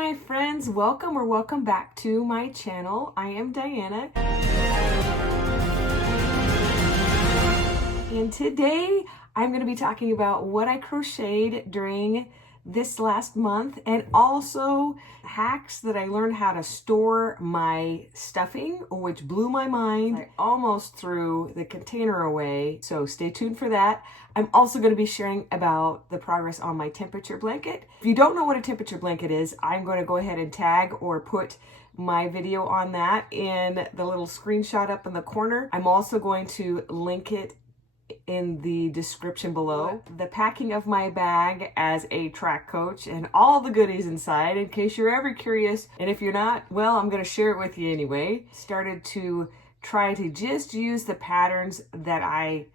my friends, welcome or welcome back to my channel. I am Diana, and today I'm going to be talking about what I crocheted during this last month, and also hacks that I learned how to store my stuffing, which blew my mind. I almost threw the container away, so stay tuned for that. I'm also going to be sharing about the progress on my temperature blanket. If you don't know what a temperature blanket is, I'm going to go ahead and tag or put my video on that in the little screenshot up in the corner. I'm also going to link it in the description below. The packing of my bag as a track coach and all the goodies inside, in case you're ever curious. And if you're not, well, I'm going to share it with you anyway. Started to try to just use the patterns that I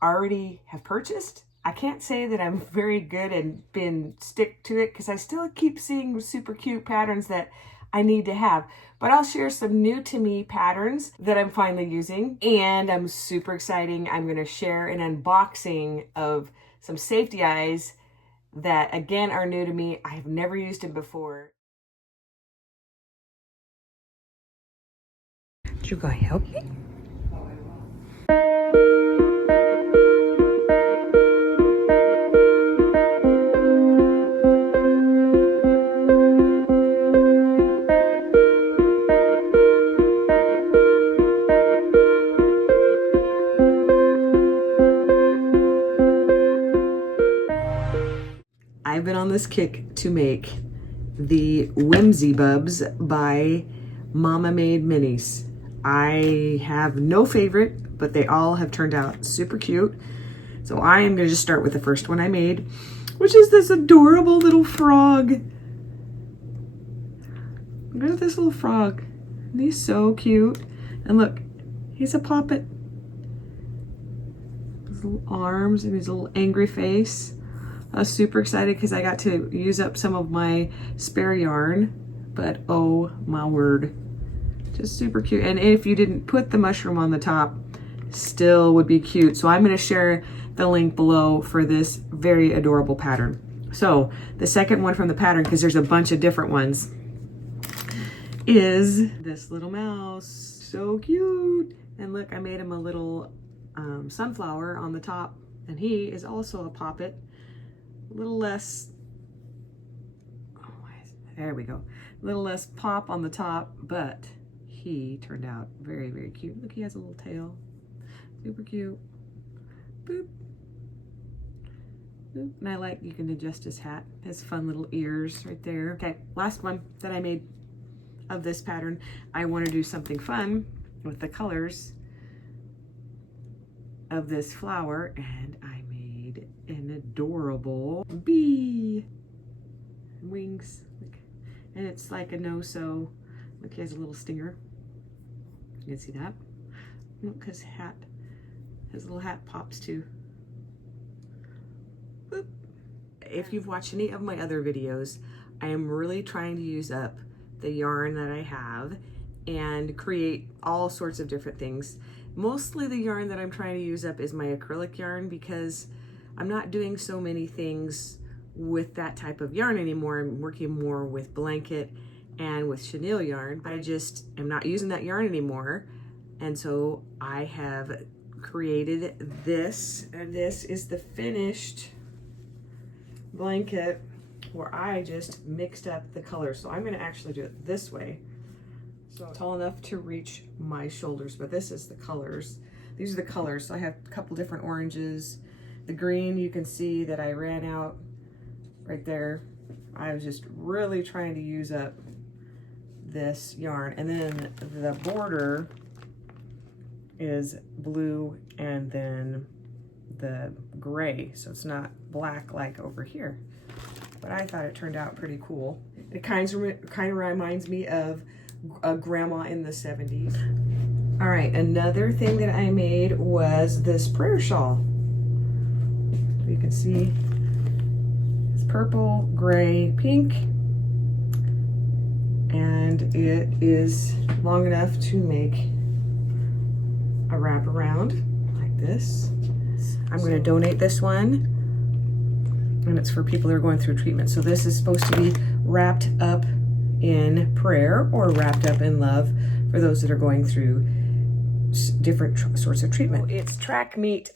already have purchased. I can't say that I'm very good and been stick to it, because I still keep seeing super cute patterns that I need to have. But I'll share some new to me patterns that I'm finally using, and I'm super exciting. I'm going to share an unboxing of some safety eyes that again are new to me. I have never used them before. You gonna help me? I've been on this kick to make the Whimsy Bubs by Mama Made Minis. I have no favorite, but they all have turned out super cute. So I am going to just start with the first one I made, which is this adorable little frog. Look at this little frog. And he's so cute. And look, he's a puppet. His little arms and his little angry face. I was super excited because I got to use up some of my spare yarn, but oh my word, just super cute. And if you didn't put the mushroom on the top, still would be cute. So I'm going to share the link below for this very adorable pattern. So the second one from the pattern, because there's a bunch of different ones, is this little mouse. So cute. And look, I made him a little sunflower on the top, and he is also a poppet. A little less, there we go, a little less pop on the top, but he turned out very, very cute. Look, he has a little tail, super cute. Boop. Boop. And I like, you can adjust his hat, his fun little ears right there. Okay, last one that I made of this pattern. I want to do something fun with the colors of this flower, and I made an adorable bee wings, and it's like a no-sew. Look, he has a little stinger. You can see that. Look, his hat, his little hat pops too. Boop. If you've watched any of my other videos, I am really trying to use up the yarn that I have and create all sorts of different things. Mostly the yarn that I'm trying to use up is my acrylic yarn, because I'm not doing so many things with that type of yarn anymore. I'm working more with blanket and with chenille yarn. I just am not using that yarn anymore. And so I have created this, and this is the finished blanket where I just mixed up the colors. So I'm gonna actually do it this way. So tall enough to reach my shoulders, but this is the colors. These are the colors. So I have a couple different oranges. The green, you can see that I ran out right there. I was just really trying to use up this yarn. And then the border is blue and then the gray. So it's not black like over here. But I thought it turned out pretty cool. It kind of reminds me of a grandma in the 70s. All right, another thing that I made was this prayer shawl. You can see it's purple, gray, pink, and it is long enough to make a wraparound like this. I'm going to donate this one, and it's for people who are going through treatment. So this is supposed to be wrapped up in prayer or wrapped up in love for those that are going through different sorts of treatment. It's track meet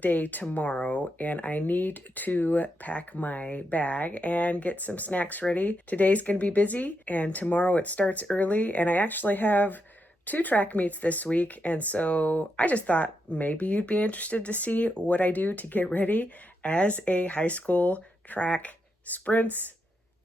day tomorrow, and I need to pack my bag and get some snacks ready. Today's going to be busy, and tomorrow it starts early, and I actually have 2 track meets this week, and so I just thought maybe you'd be interested to see what I do to get ready as a high school track sprints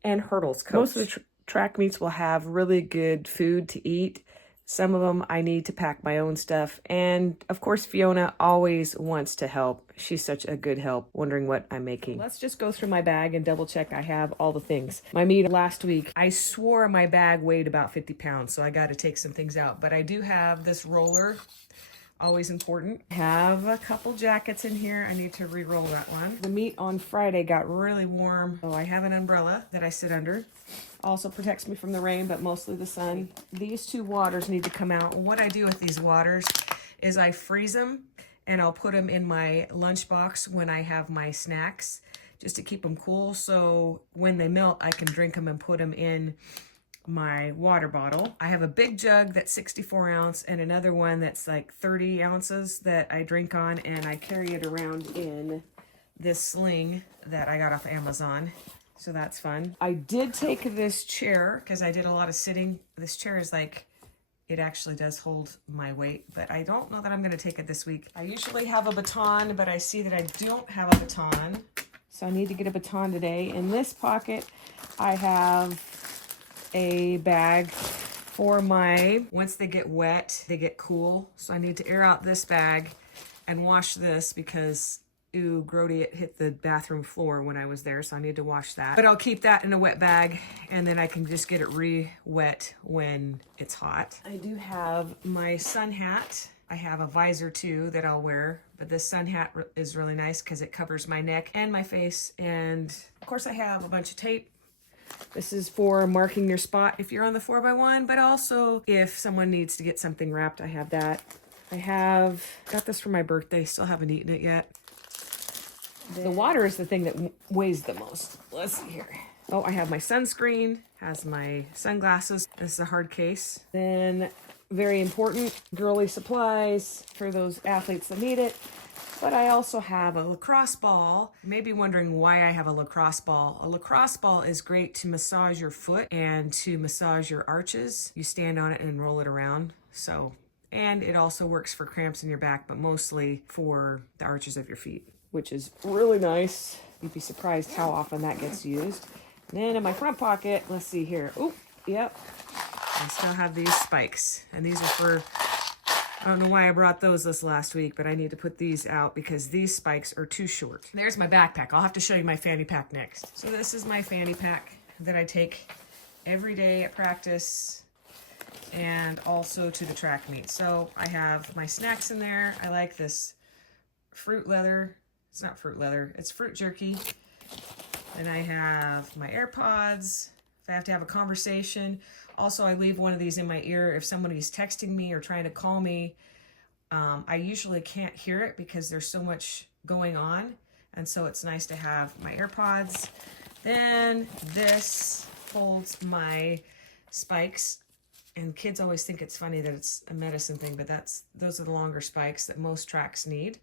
and hurdles coach. Most of the track meets will have really good food to eat. Some of them I need to pack my own stuff. And of course, Fiona always wants to help. She's such a good help, wondering what I'm making. Let's just go through my bag and double check I have all the things. My meet last week, I swore my bag weighed about 50 pounds, so I got to take some things out. But I do have this roller, always important. Have a couple jackets in here. I need to re-roll that one. The meet on Friday got really warm, so I have an umbrella that I sit under. Also protects me from the rain, but mostly the sun. These 2 waters need to come out. What I do with these waters is I freeze them, and I'll put them in my lunchbox when I have my snacks, just to keep them cool. So when they melt, I can drink them and put them in my water bottle. I have a big jug that's 64 ounce and another one that's like 30 ounces that I drink on, and I carry it around in this sling that I got off Amazon. So that's fun. I did take this chair because I did a lot of sitting. This chair is like, it actually does hold my weight, but I don't know that I'm going to take it this week. I usually have a baton, but I see that I don't have a baton. So I need to get a baton today. In this pocket, I have a bag for once they get wet, they get cool. So I need to air out this bag and wash this because ooh, Grody, it hit the bathroom floor when I was there, so I need to wash that. But I'll keep that in a wet bag, and then I can just get it re-wet when it's hot. I do have my sun hat. I have a visor too that I'll wear, but this sun hat is really nice because it covers my neck and my face. And of course I have a bunch of tape. This is for marking your spot if you're on the 4x1, but also if someone needs to get something wrapped, I have that. I got this for my birthday, still haven't eaten it yet. The water is the thing that weighs the most. Let's see here. Oh, I have my sunscreen, has my sunglasses. This is a hard case. Then, very important, girly supplies for those athletes that need it. But I also have a lacrosse ball. You may be wondering why I have a lacrosse ball. A lacrosse ball is great to massage your foot and to massage your arches. You stand on it and roll it around. And it also works for cramps in your back, but mostly for the arches of your feet, which is really nice. You'd be surprised how often that gets used. And then in my front pocket, let's see here. Oh, yep. I still have these spikes. And these are for, I don't know why I brought those this last week, but I need to put these out because these spikes are too short. There's my backpack. I'll have to show you my fanny pack next. So this is my fanny pack that I take every day at practice and also to the track meet. So I have my snacks in there. I like this fruit leather. It's not fruit leather, it's fruit jerky. And I have my AirPods if I have to have a conversation. Also, I leave one of these in my ear if somebody's texting me or trying to call me. I usually can't hear it because there's so much going on. And so it's nice to have my AirPods. Then this holds my spikes. And kids always think it's funny that it's a medicine thing, but those are the longer spikes that most tracks need.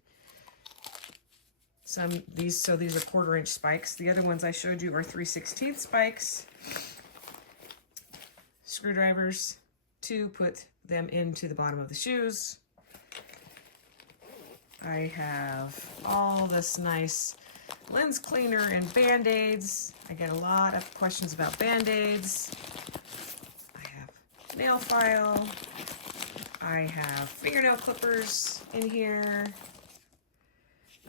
These are 1/4-inch spikes. The other ones I showed you are 3/16 spikes. Screwdrivers to put them into the bottom of the shoes. I have all this nice lens cleaner and Band-Aids. I get a lot of questions about Band-Aids. I have nail file. I have fingernail clippers in here.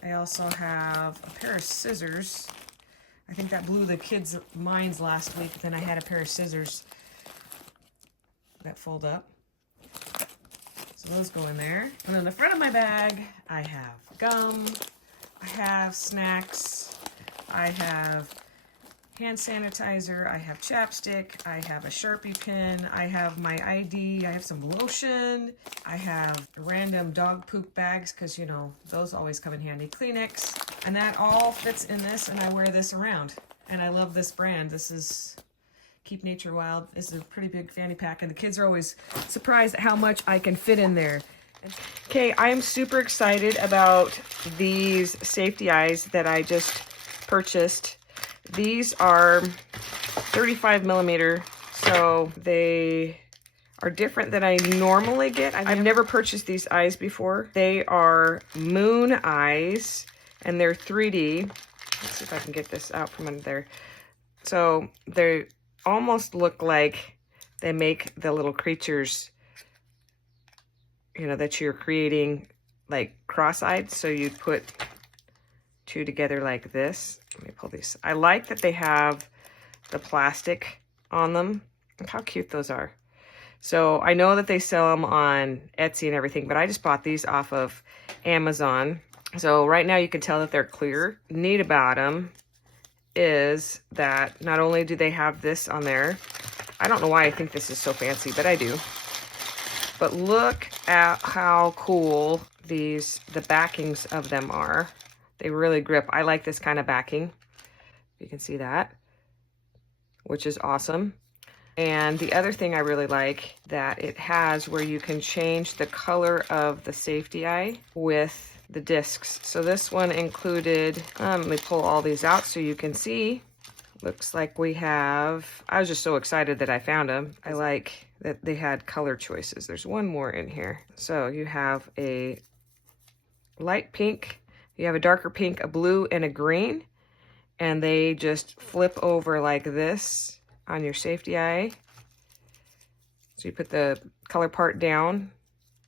I also have a pair of scissors. I think that blew the kids' minds last week. Then I had a pair of scissors that fold up. So those go in there. And on the front of my bag, I have gum. I have snacks. I have hand sanitizer. I have chapstick. I have a Sharpie pen. I have my ID. I have some lotion. I have random dog poop bags because, you know, those always come in handy. Kleenex. And that all fits in this, and I wear this around. And I love this brand. This is Keep Nature Wild. This is a pretty big fanny pack, and the kids are always surprised at how much I can fit in there. Okay, I am super excited about these safety eyes that I just purchased. These are 35 millimeter, so they are different than I normally get. I've never purchased these eyes before. They are moon eyes, and they're 3D. Let's see if I can get this out from under there. So they almost look like they make the little creatures, you know, that you're creating like cross-eyed. So you'd put two together like this. Let me pull these. I like that they have the plastic on them. Look how cute those are. So I know that they sell them on Etsy and everything, but I just bought these off of Amazon. So right now you can tell that they're clear. Neat about them is that not only do they have this on there, I don't know why I think this is so fancy, but I do. But look at how cool the backings of them are. They really grip. I like this kind of backing. You can see that, which is awesome. And the other thing I really like that it has where you can change the color of the safety eye with the discs. So this one included, let me pull all these out so you can see. Looks like we have, I was just so excited that I found them. I like that they had color choices. There's one more in here. So you have a light pink, you have a darker pink, a blue, and a green. And they just flip over like this on your safety eye. So you put the color part down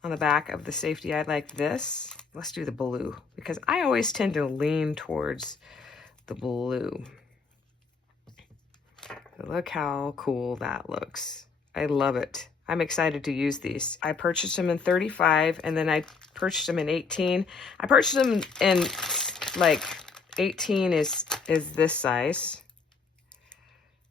on the back of the safety eye like this. Let's do the blue because I always tend to lean towards the blue. Look how cool that looks. I love it. I'm excited to use these. I purchased them in 35 and then I purchased them in 18. I purchased them in like 18 is this size.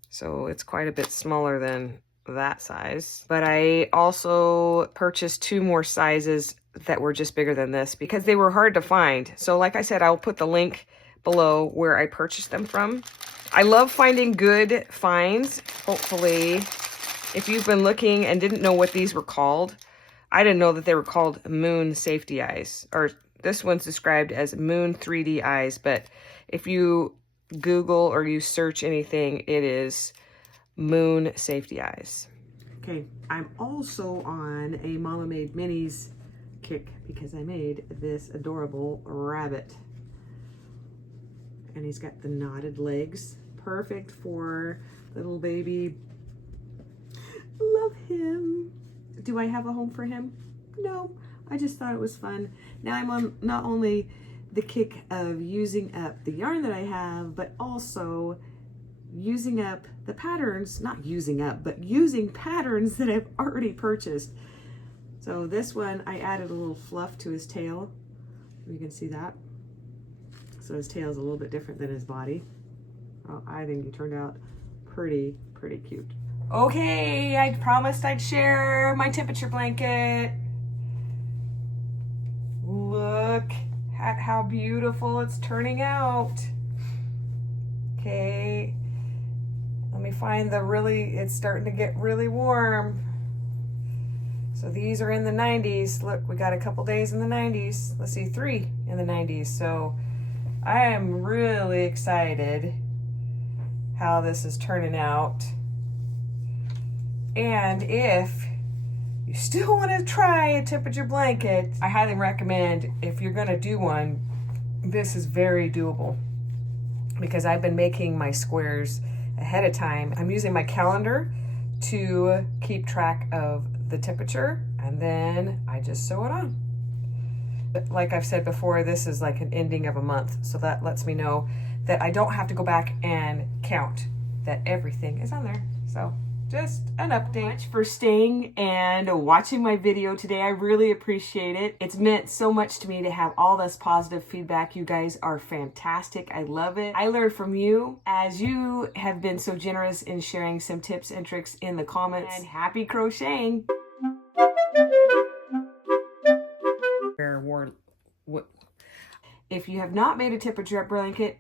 So it's quite a bit smaller than that size. But I also purchased 2 more sizes that were just bigger than this because they were hard to find. So like I said, I'll put the link below where I purchased them from. I love finding good finds. Hopefully, if you've been looking and didn't know what these were called, I didn't know that they were called moon safety eyes, or this one's described as moon 3D eyes, but if you Google or you search anything, it is moon safety eyes. Okay, I'm also on a Mama Made Minis kick because I made this adorable rabbit. And he's got the knotted legs, perfect for little baby. Love him. Do I have a home for him? No, I just thought it was fun. Now I'm on not only the kick of using up the yarn that I have, but also using up the patterns, not using up, but using patterns that I've already purchased. So this one, I added a little fluff to his tail. You can see that. So his tail is a little bit different than his body. Oh, I think he turned out pretty cute. Okay, I promised I'd share my temperature blanket. Look at how beautiful it's turning out. Okay, let me find it's starting to get really warm. So these are in the 90s. Look, we got a couple days in the 90s. Let's see, 3 in the 90s. So I am really excited how this is turning out. And if you still want to try a temperature blanket, I highly recommend, if you're going to do one, this is very doable because I've been making my squares ahead of time. I'm using my calendar to keep track of the temperature, and then I just sew it on. But like I've said before, this is like an ending of a month, so that lets me know that I don't have to go back and count, that everything is on there. So just an update. Thank you much for staying and watching my video today. I really appreciate it. It's meant so much to me to have all this positive feedback. You guys are fantastic. I love it. I learned from you as you have been so generous in sharing some tips and tricks in the comments. And happy crocheting. If you have not made a temperature blanket,